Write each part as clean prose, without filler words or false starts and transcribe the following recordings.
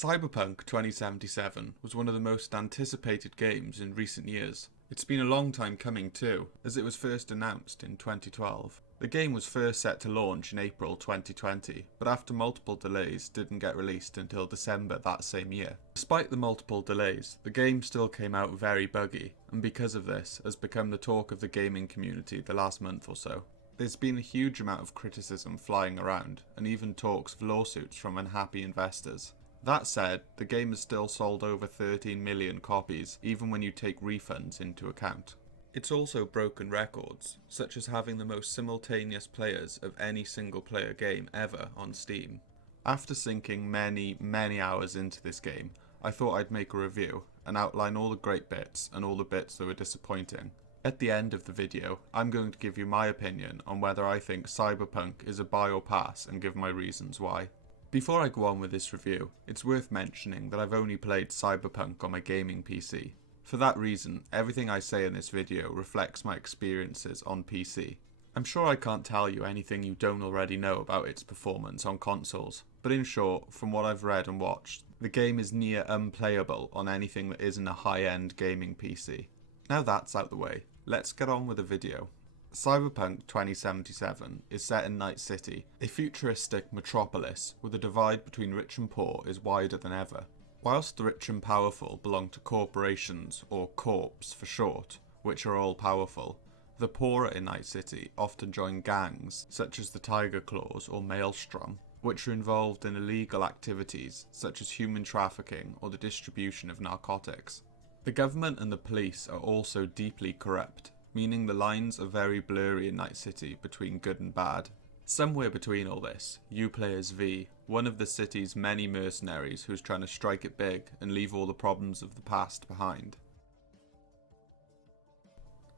Cyberpunk 2077 was one of the most anticipated games in recent years. It's been a long time coming too, as it was first announced in 2012. The game was first set to launch in April 2020, but after multiple delays didn't get released until December that same year. Despite the multiple delays, the game still came out very buggy, and because of this has become the talk of the gaming community the last month or so. There's been a huge amount of criticism flying around, and even talks of lawsuits from unhappy investors. That said, the game has still sold over 13 million copies, even when you take refunds into account. It's also broken records, such as having the most simultaneous players of any single player game ever on Steam. After sinking many hours into this game, I thought I'd make a review and outline all the great bits and all the bits that were disappointing. At the end of the video, I'm going to give you my opinion on whether I think Cyberpunk is a buy or pass and give my reasons why. Before I go on with this review, it's worth mentioning that I've only played Cyberpunk on my gaming PC. For that reason, everything I say in this video reflects my experiences on PC. I'm sure I can't tell you anything you don't already know about its performance on consoles, but in short, from what I've read and watched, the game is near unplayable on anything that isn't a high-end gaming PC. Now that's out the way, let's get on with the video. Cyberpunk 2077 is set in Night City, a futuristic metropolis where the divide between rich and poor is wider than ever. Whilst the rich and powerful belong to corporations, or corps for short, which are all powerful, the poorer in Night City often join gangs such as the Tiger Claws or Maelstrom, which are involved in illegal activities such as human trafficking or the distribution of narcotics. The government and the police are also deeply corrupt, meaning the lines are very blurry in Night City between good and bad. Somewhere between all this, you play as V, one of the city's many mercenaries who's trying to strike it big and leave all the problems of the past behind.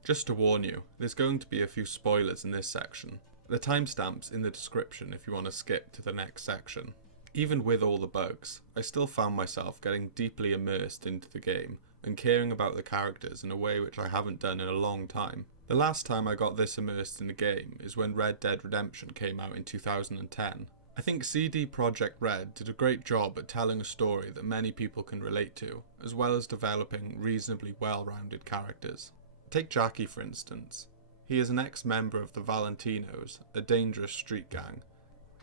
Just to warn you, there's going to be a few spoilers in this section. The timestamp's in the description if you want to skip to the next section. Even with all the bugs, I still found myself getting deeply immersed into the game and caring about the characters in a way which I haven't done in a long time. The last time I got this immersed in a game is when Red Dead Redemption came out in 2010. I think CD Projekt Red did a great job at telling a story that many people can relate to, as well as developing reasonably well-rounded characters. Take Jackie for instance. He is an ex-member of the Valentinos, a dangerous street gang.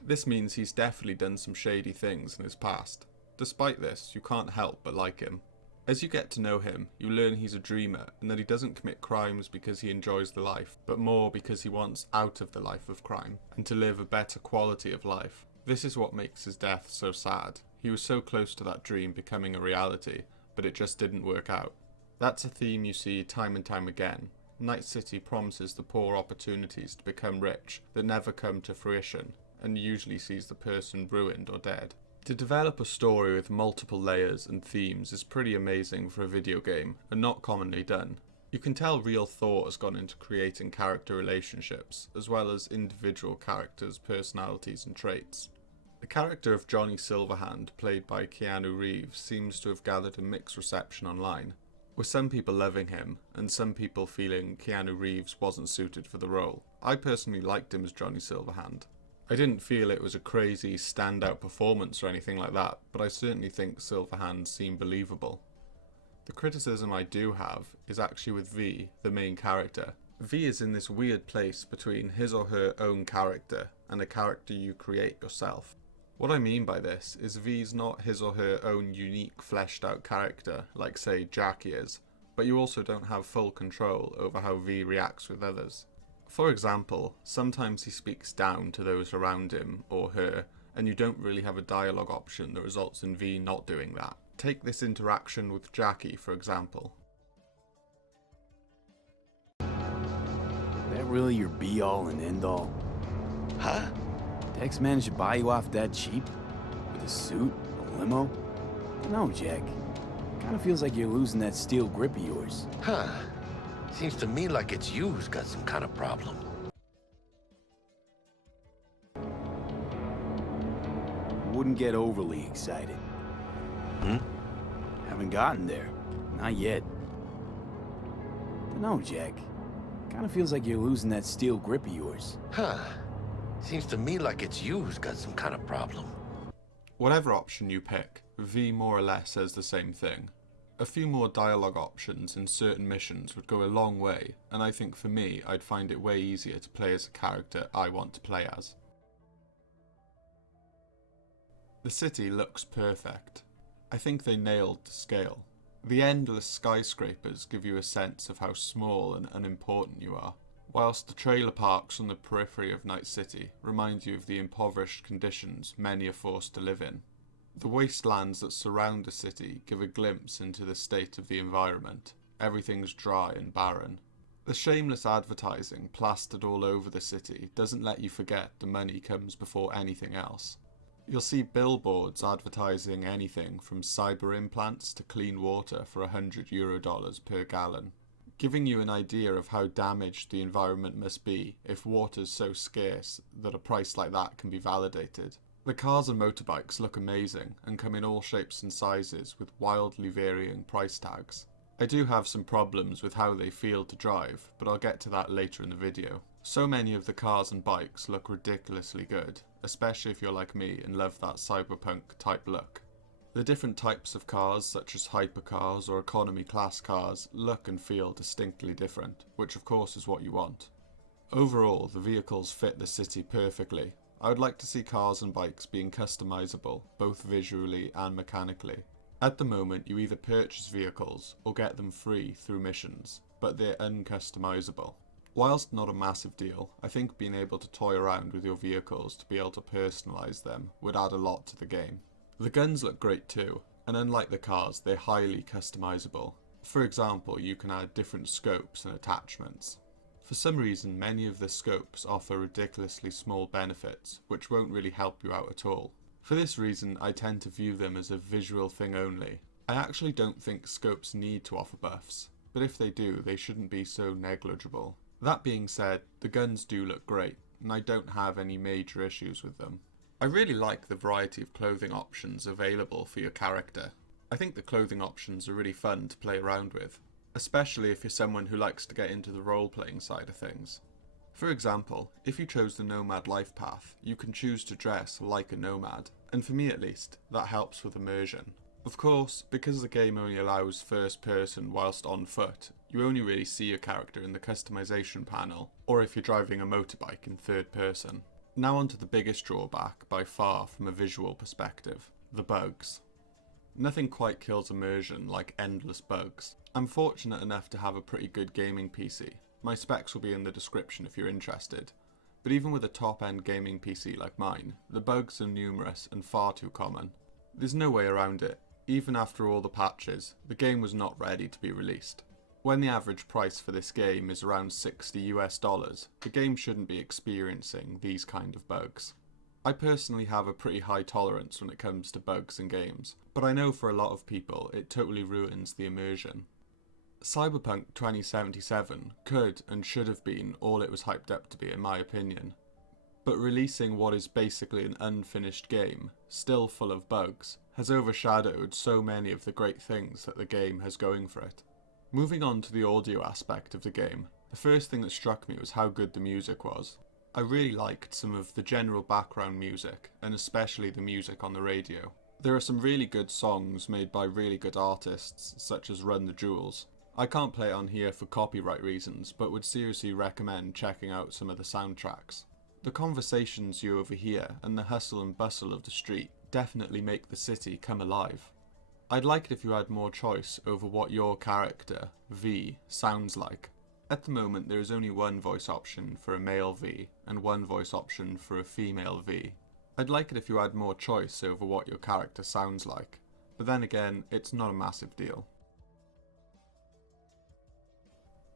This means he's definitely done some shady things in his past. Despite this, you can't help but like him. As you get to know him, you learn he's a dreamer and that he doesn't commit crimes because he enjoys the life, but more because he wants out of the life of crime and to live a better quality of life. This is what makes his death so sad. He was so close to that dream becoming a reality, but it just didn't work out. That's a theme you see time and time again. Night City promises the poor opportunities to become rich that never come to fruition, and usually sees the person ruined or dead. To develop a story with multiple layers and themes is pretty amazing for a video game, and not commonly done. You can tell real thought has gone into creating character relationships, as well as individual characters' personalities and traits. The character of Johnny Silverhand, played by Keanu Reeves, seems to have gathered a mixed reception online, with some people loving him, and some people feeling Keanu Reeves wasn't suited for the role. I personally liked him as Johnny Silverhand. I didn't feel it was a crazy standout performance or anything like that, but I certainly think Silverhand seemed believable. The criticism I do have is actually with V, the main character. V is in this weird place between his or her own character and a character you create yourself. What I mean by this is V's not his or her own unique fleshed out character like say Jackie is, but you also don't have full control over how V reacts with others. For example, sometimes he speaks down to those around him or her, and you don't really have a dialogue option that results in V not doing that. Take this interaction with Jackie, for example. That really your be-all and end-all? Huh? Dex managed to buy you off that cheap? With a suit? A limo? No, Jack. Kinda feels like you're losing that steel grip of yours. Huh. Seems to me like it's you who's got some kind of problem. Wouldn't get overly excited. Haven't gotten there. Not yet. But no, Jack. Kinda feels like you're losing that steel grip of yours. Huh. Seems to me like it's you who's got some kind of problem. Whatever option you pick, V more or less says the same thing. A few more dialogue options in certain missions would go a long way, and I think for me, I'd find it way easier to play as a character I want to play as. The city looks perfect. I think they nailed the scale. The endless skyscrapers give you a sense of how small and unimportant you are, whilst the trailer parks on the periphery of Night City remind you of the impoverished conditions many are forced to live in. The wastelands that surround the city give a glimpse into the state of the environment. Everything's dry and barren. The shameless advertising plastered all over the city doesn't let you forget the money comes before anything else. You'll see billboards advertising anything from cyber implants to clean water for €100 per gallon, giving you an idea of how damaged the environment must be if water's so scarce that a price like that can be validated. The cars and motorbikes look amazing and come in all shapes and sizes with wildly varying price tags. I do have some problems with how they feel to drive, but I'll get to that later in the video. So many of the cars and bikes look ridiculously good, especially if you're like me and love that cyberpunk type look. The different types of cars, such as hypercars or economy class cars, look and feel distinctly different, which of course is what you want. Overall, the vehicles fit the city perfectly. I would like to see cars and bikes being customizable, both visually and mechanically. At the moment, you either purchase vehicles or get them free through missions, but they're uncustomizable. Whilst not a massive deal, I think being able to toy around with your vehicles to be able to personalize them would add a lot to the game. The guns look great too, and unlike the cars, they're highly customizable. For example, you can add different scopes and attachments. For some reason, many of the scopes offer ridiculously small benefits, which won't really help you out at all. For this reason, I tend to view them as a visual thing only. I actually don't think scopes need to offer buffs, but if they do, they shouldn't be so negligible. That being said, the guns do look great, and I don't have any major issues with them. I really like the variety of clothing options available for your character. I think the clothing options are really fun to play around with, especially if you're someone who likes to get into the role-playing side of things. For example, if you chose the nomad life path, you can choose to dress like a nomad, and for me at least, that helps with immersion. Of course, because the game only allows first person whilst on foot, you only really see your character in the customization panel, or if you're driving a motorbike in third person. Now onto the biggest drawback by far from a visual perspective, the bugs. Nothing quite kills immersion like endless bugs. I'm fortunate enough to have a pretty good gaming PC. My specs will be in the description if you're interested. But even with a top-end gaming PC like mine, the bugs are numerous and far too common. There's no way around it. Even after all the patches, the game was not ready to be released. When the average price for this game is around $60, the game shouldn't be experiencing these kind of bugs. I personally have a pretty high tolerance when it comes to bugs in games, but I know for a lot of people it totally ruins the immersion. Cyberpunk 2077 could and should have been all it was hyped up to be in my opinion, but releasing what is basically an unfinished game, still full of bugs, has overshadowed so many of the great things that the game has going for it. Moving on to the audio aspect of the game, the first thing that struck me was how good the music was. I really liked some of the general background music, and especially the music on the radio. There are some really good songs made by really good artists, such as Run the Jewels. I can't play it on here for copyright reasons, but would seriously recommend checking out some of the soundtracks. The conversations you overhear and the hustle and bustle of the street definitely make the city come alive. I'd like it if you had more choice over what your character, V, sounds like. At the moment there is only one voice option for a male V and one voice option for a female V. I'd like it if you had more choice over what your character sounds like, but then again, it's not a massive deal.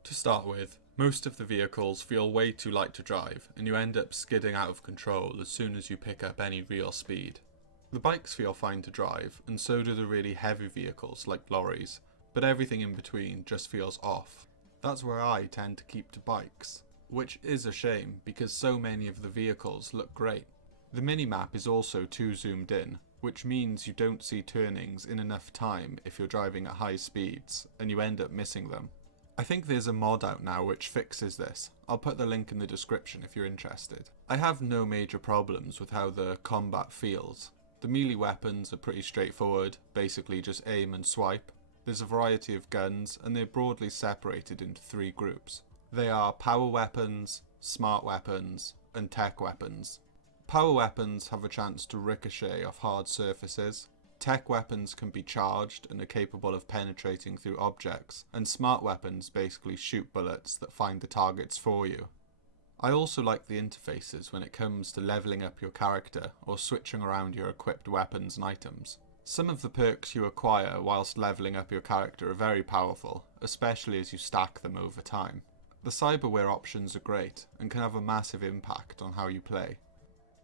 To start with, most of the vehicles feel way too light to drive, and you end up skidding out of control as soon as you pick up any real speed. The bikes feel fine to drive, and so do the really heavy vehicles like lorries, but everything in between just feels off. That's where I tend to keep to bikes, which is a shame because so many of the vehicles look great. The minimap is also too zoomed in, which means you don't see turnings in enough time if you're driving at high speeds, and you end up missing them. I think there's a mod out now which fixes this. I'll put the link in the description if you're interested. I have no major problems with how the combat feels. The melee weapons are pretty straightforward, basically just aim and swipe. There's a variety of guns, and they're broadly separated into 3 groups. They are power weapons, smart weapons, and tech weapons. Power weapons have a chance to ricochet off hard surfaces. Tech weapons can be charged and are capable of penetrating through objects, and smart weapons basically shoot bullets that find the targets for you. I also like the interfaces when it comes to leveling up your character or switching around your equipped weapons and items. Some of the perks you acquire whilst leveling up your character are very powerful, especially as you stack them over time. The cyberware options are great and can have a massive impact on how you play.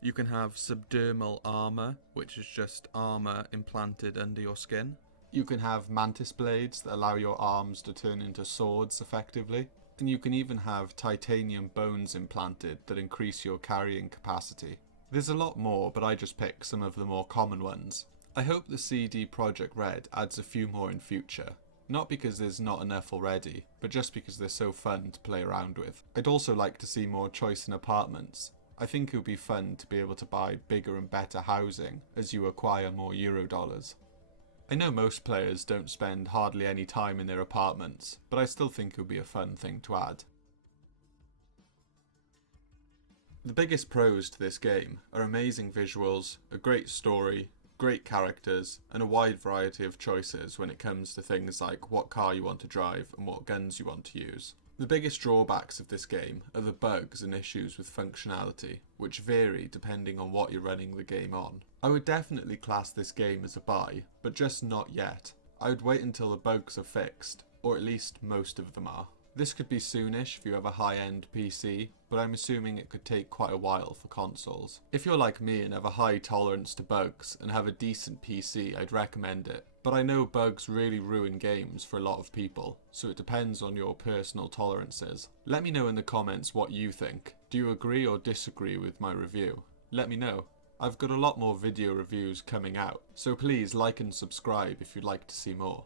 You can have subdermal armour, which is just armour implanted under your skin. You can have mantis blades that allow your arms to turn into swords effectively. And you can even have titanium bones implanted that increase your carrying capacity. There's a lot more, but I just picked some of the more common ones. I hope the CD Projekt Red adds a few more in future. Not because there's not enough already, but just because they're so fun to play around with. I'd also like to see more choice in apartments. I think it would be fun to be able to buy bigger and better housing as you acquire more Eurodollars. I know most players don't spend hardly any time in their apartments, but I still think it would be a fun thing to add. The biggest pros to this game are amazing visuals, a great story, great characters, and a wide variety of choices when it comes to things like what car you want to drive and what guns you want to use. The biggest drawbacks of this game are the bugs and issues with functionality, which vary depending on what you're running the game on. I would definitely class this game as a buy, but just not yet. I would wait until the bugs are fixed, or at least most of them are. This could be soonish if you have a high-end PC, but I'm assuming it could take quite a while for consoles. If you're like me and have a high tolerance to bugs and have a decent PC, I'd recommend it. But I know bugs really ruin games for a lot of people, so it depends on your personal tolerances. Let me know in the comments what you think. Do you agree or disagree with my review? Let me know. I've got a lot more video reviews coming out, so please like and subscribe if you'd like to see more.